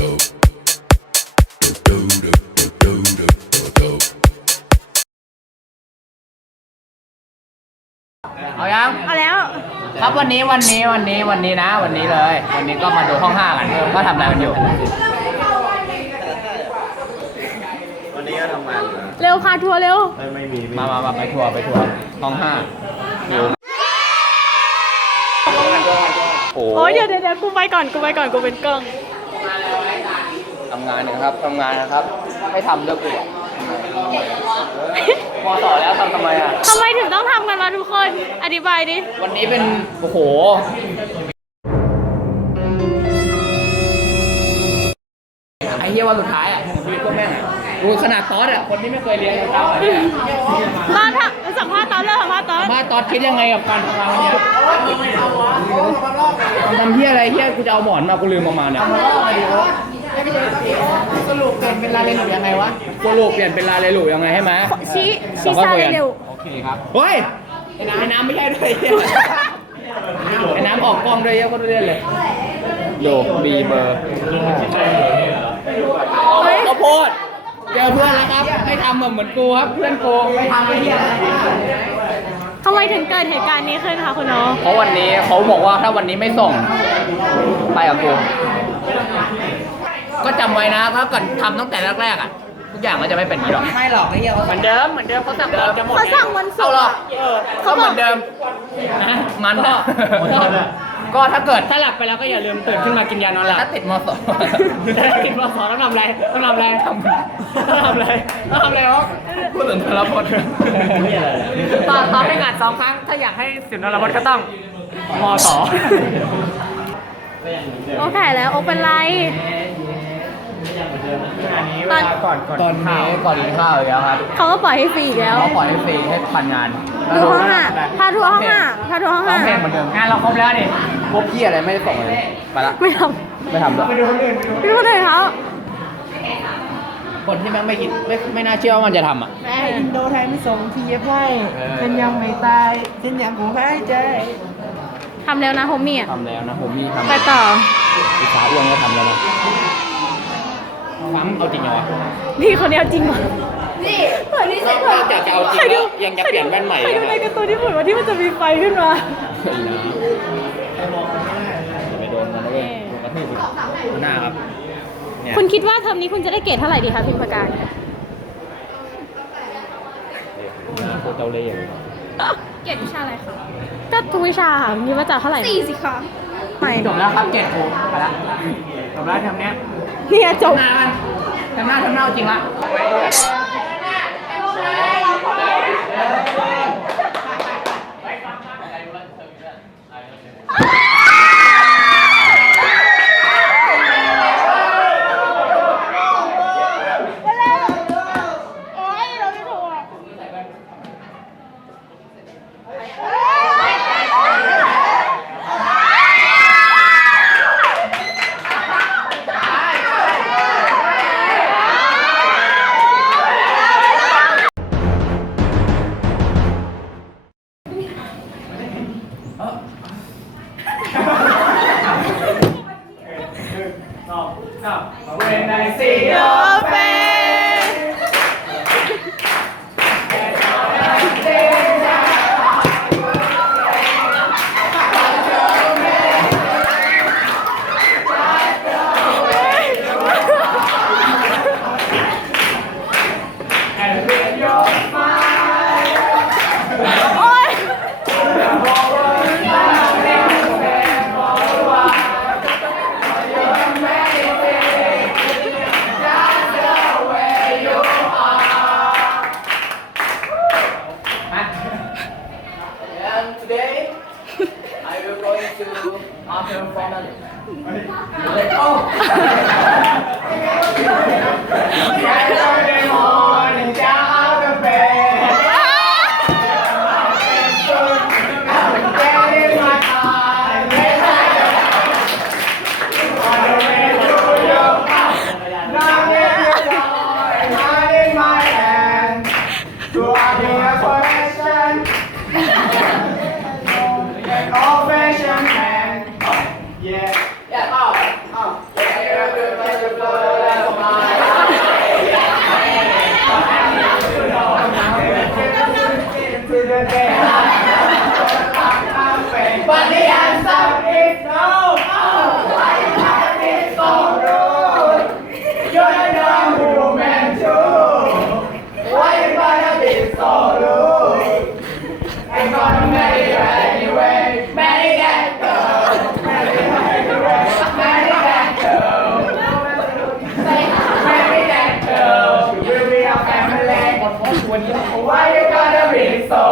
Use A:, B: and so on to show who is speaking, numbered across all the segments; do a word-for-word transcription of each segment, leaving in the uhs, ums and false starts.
A: เอายัง
B: เอาแล้ว
A: ครับวันนี้วันนี้วันนี้วันนี้นะวันนี้เลยวันนี้ก็มาดูห้องห้ากันก็ทำอะไรกันอยู่
C: วันนี้ก็ทำงานอยู่
B: เร็วพาทัวร์เร็ว
C: ไม่ไม่มี
A: มามามาไปทัวร์ไปทัวร์ห้องห้าโอ้
B: โอ้ยเดี๋ยวเดี๋ยวกูไปก่อนกูไปก่อนกูเป็นกล้อง
A: ทำงานนะครับทำงานนะครับให้ทำเลิกกูมอต่อแล้วทำทำไมอ่ะ
B: ทำไมถึงต้องทำกันมาทุกคนอธิบายดิ
A: วันนี้เป็นโอ้โหไอ้เหี้ยวันสุดท้ายอ่ะชีวิตพวกแม่งดูขนาดตอสอ่ะคนที่ไม่เคยเรียนยังทำอ่ะ
B: ตอนสัมภาษณ์ตอนเริ่มสัมภาษณ์ตอน
A: มาตอสคิดยังไงกับการทำงานวันนี้ทำเหี้ยอะไรเหี้ยกูจะเอาหมอนมากูลืมมาเนี่ยสรุปเปลี่ยนเป็นลาเรลูยังไงวะสรุปเปลี่ยนเป็นลาเรลูยังไงให้ไหม
B: ชี้ชี้ซาเร็ว
A: โอเคครับเฮ้ยไอ้น้ำไอ้น้ำไม่ใช่ด้วยไอ้น้ำออกกล้องด้วยเยอะก็ด้วยเลยโยบีเบอร์ข้าวโพดเจอเพื่อนแล้วครับให้ทำเหมือนกูครับเพื่อนโกงไม่ทำไม่เหี้ย
B: ทำไมถึงเกิดเหตุการณ์นี้ขึ้นคะคุณน้อง
A: เพราะวันนี้เขาบอกว่าถ้าวันนี้ไม่ส่งไปกับกูก็จำไว้นะถ้าเกิดทำตั้งแต่แรกๆอ่ะทุกอย่างมันจะไม่เป็นอย่างนี้หรอกไม่หรอกไอ้เหี้ยเหมือนเดิมเหมือนเดิมเขาสั่งเราจะหมด
B: เขาสั่งวันศุกร์
A: หรอกเขาเหมือนเดิมนะมันก็ก็ถ้าเกิดถ้าหลับไปแล้วก็อย่าลืมตื่นขึ้นมากินยานอนหลับถ้าติดมอสอถ้าติดมอสอต้องทำอะไรต้องทำอะไรต้องทำอะไรต้องทำอะไรวะพูดถึงธนพจน์ตอนตอนให้งานสองครั้งถ้าอยากให้สินธนพจน์ก็ต้องมอสอ
B: โอเคแล้วโอเป็นไร
A: ตอนก่อนก่อนตอนนี้ก่อนกินข้าวอีกแล้วครับ
B: เขาก็ปล่อยให้ฟรีอีกแล้ว
A: เขาปล่อยให้ฟรีให้พันงาน
B: ดูห้องห้าพาทัวร์ห้องห้าพาทัวร์ห้องห้า
A: เพลงเหมือนเดิมงานเราครบแล้วนี่พวกพี่อะไรไม่ได้ส่งเลยไปละ
B: ไม่ท
A: ำไม่ทำด้วยไปดูคนอื่น
B: ไปดูคนอื่นเขา
A: คนที่แม่งไม่คิดไม่ไม่น่าเชื่อว่ามันจะทำอ่ะ
D: แม่อินโดไทยไม่ส่งทีเอฟให้ฉันยังไม่ตายฉันยังคงหายใจ
B: ทำแล้วนะโฮมี่อ่ะ
A: ทำแล้วนะโฮมี่ทำ
B: ไปต่อ
A: อีสาอ้วนก็ทำแล้วนะซ้ำเอาจริงเหรอ
B: นี่คนนี้เอาจริงเหรอนี่เหมือนนี่สิเหมือน
A: อยากจะเอาจริงแล้วยังจะเปลี่ยนแว่นใหม่
B: ใครดูในการ์ตูนที่เหมือนว่าที่มันจะมีไฟขึ้นมา
A: อย่าไปโดนมันนะเว้ยโดนกระทืบหน้าครับ
B: คุณคิดว่าเทอมนี้คุณจะได้เกรดเท่าไหร่ดีคะพิมพ์ประการ
A: โคตรเจ้าเล่ห์
B: เกรดวิชาอะไรคะก็ทุกวิชาค่ะมีว่าจะเท่าไหร่
D: สี่สิคะ
B: ไม่
A: จบแล้วครับเกรดโคไปละจบแล้วทำเนี้ย
B: เนี่ยจบ
A: ทำหน้าทำหน้าจริงละWhen I see your face
B: เ
A: Why you gotta be so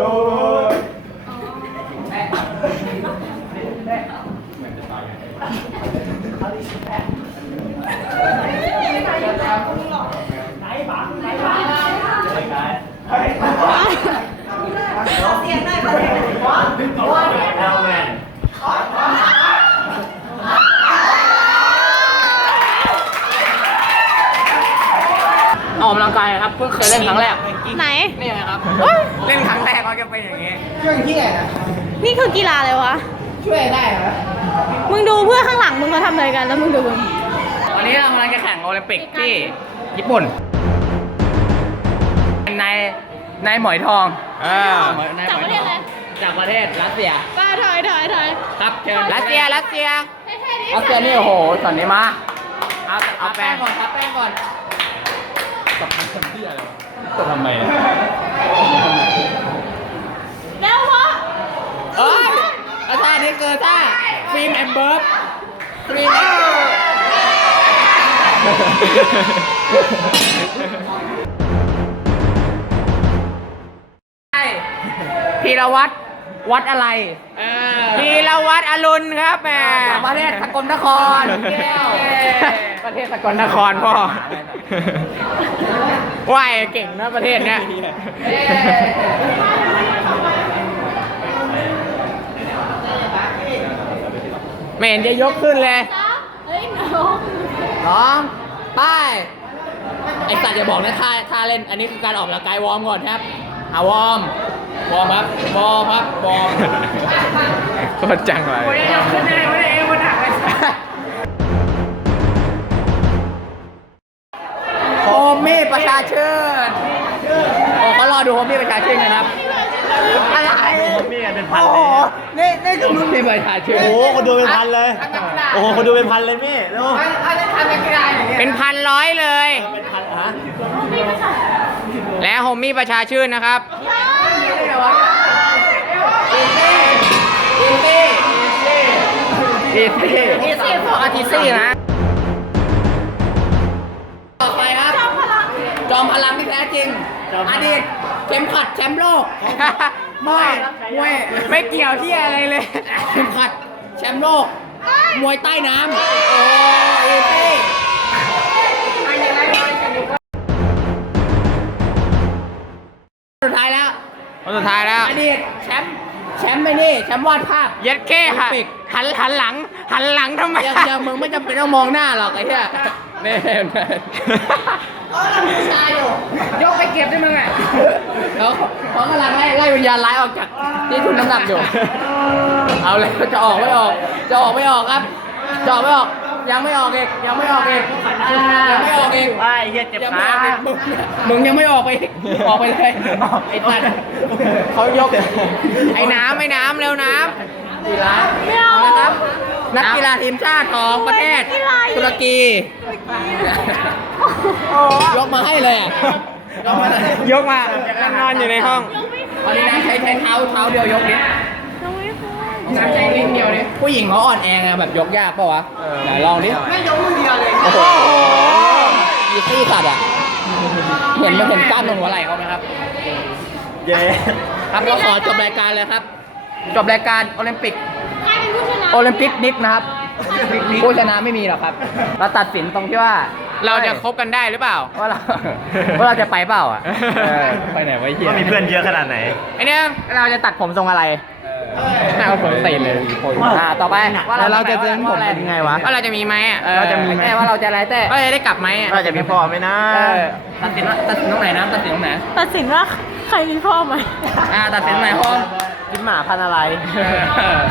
A: ออกกำลังกายครับเพิ่งเคยเล่นครั้งแรก
B: ไหน
A: นี่นะครับ
B: เฮ้ย
A: เล่นครั้งแรกก็จะเป็นอย่างนี้
D: ช่วยที่ไหนนะ
B: นี่คือกีฬาเลยวะ
D: ช่วยได้เหรอ
B: มึงดูเพื่อนข้างหลังมึงเขาทำอะไรกันแล้วมึงดูมึง
A: วันนี้เรากำลังจะแข่งโอลิมปิกที่ญี่ปุ่นในในหมอยทองเออ
B: จากประเทศอะไร
A: จากประเทศรัสเซีย
B: ป้าถอยถอยถอย
A: ครับเชิญรัสเซียรัสเซีย
B: ไม่ใช่ดิ
A: รัสเซียนี่โอ้โหตอนนี้มาเอาเอาแป้งก่อนครับแป้งก่อนตบทำที่อะไรตบทำไม
B: แล้ววะ
A: เอ้ยอาจารย์นี่คือท่าฟิล์มแอมเบิร์ฟฟิล์มแอมเบิร์ฟพีรวัตรวัดอะไรพีรวัตรอรุณครับแหมประเทศสกลนครประเทศสกลนครพ่อว่ายเก่งนะประเทศเนี้ยไม่เห็นจะยกขึ้นเลย
B: เฮ้ยน้อง
A: น้องไปไอสัตว์อย่าบอกนะท่าท่าเล่นอันนี้คือการออกกำลังกายวอร์มก่อนครับอ่ะวอร์มวอร์มครับวอร์มครับวอร์ม
C: โคตรจังเลย
A: ไม่ได้ยกขึ้นได้ไม่ได้เอวมันหนักเลยโฮมมี่ประชาชื่นโอ้เขารอดูโฮมมี่ประชาชื่นนะครับอะไร
C: มีกันเป็นพัน
A: โอ้
C: เล
A: โห
C: ย
A: นี่นี่คือมึงมีประชาชื่น
C: โอ้โหคนดูเป็นพันเลย โอ้โหคนดูเป็นพันเลยมี่แล้ว
A: เป็นพันร้อยเลย
C: เป็นพันฮะ
A: และโฮมมี่ประชาชื่นนะครับอีซี่อีซี่อีซี่พวกอาร์ติซี่นะต่อไปครับ จอมพลังที่แท้จริง อดีตเข็มขัดแชมป์โลกมวยมวยไม่เกี่ยวที่อะไรเลย เข็มขัดแชมป์โลก มวยใต้น้ำ โอ้อีซี่สุดท้ายแล้ว
C: คนสุดท้ายแล้ว
A: อดีตแชมป์แชมป์ไปนี่แชมป์วาดภาพ
C: เย็ดเก้ค่ะหันหันหลัง หันหลังทำไม
A: ยังยังมึงไม่จำเป็นต้องมองหน้าหรอกไอ้เหี้ยนี่เห็นไหมชายอยู่ยกไปเก็บได้มั้งไงเขาเขากำลังไล่ไล่วิญญาณร้ายออกจากที่ทุนน้ำหนักอยู่ เอาเลยจะออกไม่ออก จะออกไม่ออกครับ จะออกไม่ออก ยังไม่ออกอีกยังไม่ออกอีกยังไม่ออกอีก
C: ไอ้เหี้ยเจ็บ
A: ยังไม่
C: ขา
A: ออกอีกมึงมึงยังไม่ออกไปอีกออกไปเลยไอ้ตันเขายกไอ้น้ำไอ้น้ำเร็วน้ำกีฬาเอาละครับ นักกีฬาทีมชาติของประเทศตุรกียกมาให้เลยอะยกมาเลย
C: ยกมานั่งนอนอยู่ในห้อง
A: ตอนนี้นะใช้ใช้เท้าเท้าเดียวยกนี้
B: ยังไม่พอ
A: น้ำใจลิ้นเดียวนี้ผู้หญิงเขาอ่อนแอไงแบบยกยากเปล่าวะไหนลองดิ
D: ไม่ยกมือเดียวเลย
A: โอ้โหยีซี่สัตว์อ่ะเห็นมันเห็นกล้ามตรงหัวไหล่เขาไหมครับ
C: เย้
A: ครับก็ขอจบรายการเลยครับ จบรายการโอลิมปิก
B: ใครเป็นผู้ชนะ
A: โอลิมปิกนิกนะครับผู้ชนะไม่มีหรอกครับ เราตัดสินตรงที่ว่า
C: เราจะคบกันได้หรือเปล่า
A: ว่าเราว่าเราจะไปเปล่าอ่ะเออไปไหนวะเหี้ย
C: ว่ามีเพื่อนเยอะขนาดไหน
A: ไอ้เนี่ยเราจะตัดผมทรงอะไรเอาผมตีเลยอ่าต่อไปว่า
C: แล้วเราจะ
A: ไป
C: เจอผมเป็นยังไงวะ
A: ว่าเราจะมีไหมอ่ะ
C: เราจะมีไหม
A: แต่ว่าเราจะอะไรแต่ว่าจะได้กลับไหมอ่ะ
C: เราจะมีพ่อไหมนะ
A: เออตัดสินว่าตัดสินตรงไหนนะตัดสินตรงไหน
B: ตัดสินว่าใครมีพ่อไหม
A: อ่าตัดสินตรงไหนพ่อ
C: กินหมาพันอะไร
A: เออ